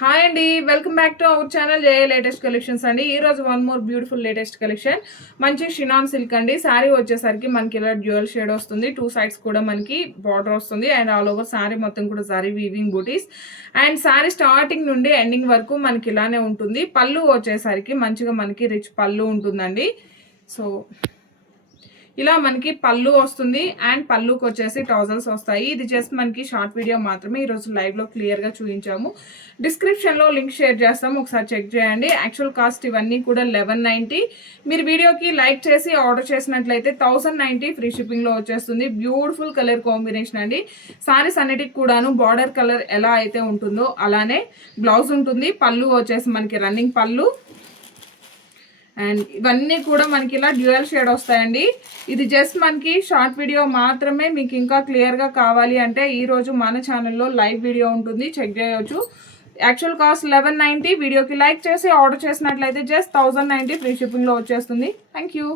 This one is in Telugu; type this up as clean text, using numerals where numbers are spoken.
హాయ్ అండి, welcome back to our channel J latest collections అండి. ఈ రోజు one more beautiful latest collection. మంచి షినాన్ సిల్క్ అండి. శారీ వచ్చేసరికి మనకి ఇలా డ్యూయల్ షేడ్ వస్తుంది. 2 సైడ్స్ కూడా మనకి బార్డర్ వస్తుంది అండ్ ఆల్ ఓవర్ శారీ మొత్తం కూడా జరీ వీవింగ్ బూటీస్ అండ్ శారీ స్టార్టింగ్ నుండి ఎండింగ్ వరకు మనకి ఇలానే ఉంటుంది. పళ్ళు వచ్చేసరికి మంచిగా మనకి రిచ్ పళ్ళు ఉంటుందండి. సో ఇలా మనకి పళ్ళు వస్తుంది అండ్ పళ్ళుకి వచ్చేసి ట్రౌజర్స్ వస్తాయి. ఇది జస్ట్ మనకి షార్ట్ వీడియో మాత్రమే. ఈరోజు లైవ్లో క్లియర్గా చూపించాము. డిస్క్రిప్షన్లో లింక్ షేర్ చేస్తాము, ఒకసారి చెక్ చేయండి. యాక్చువల్ కాస్ట్ ఇవన్నీ కూడా 1190. మీరు వీడియోకి లైక్ చేసి ఆర్డర్ చేసినట్లయితే 1090 ఫ్రీ షిప్పింగ్లో వచ్చేస్తుంది. బ్యూటిఫుల్ కలర్ కాంబినేషన్ అండి. సారీస్ అన్నిటికి కూడాను బార్డర్ కలర్ ఎలా అయితే ఉంటుందో అలానే బ్లౌజ్ ఉంటుంది. పళ్ళు వచ్చేసి మనకి రన్నింగ్ పళ్ళు అండ్ ఇవన్నీ కూడా మనకి ఇలా డ్యూయల్ షేడ్ వస్తాయండి. ఇది జస్ట్ మనకి షార్ట్ వీడియో మాత్రమే. మీకు ఇంకా క్లియర్గా కావాలి అంటే ఈరోజు మన ఛానల్లో లైవ్ వీడియో ఉంటుంది, చెక్ చేయవచ్చు. Actual cost 1190. వీడియోకి లైక్ చేసి ఆర్డర్ చేసినట్లయితే జస్ట్ 1090 ఫ్రీ షిప్పింగ్లో వచ్చేస్తుంది. Thank you.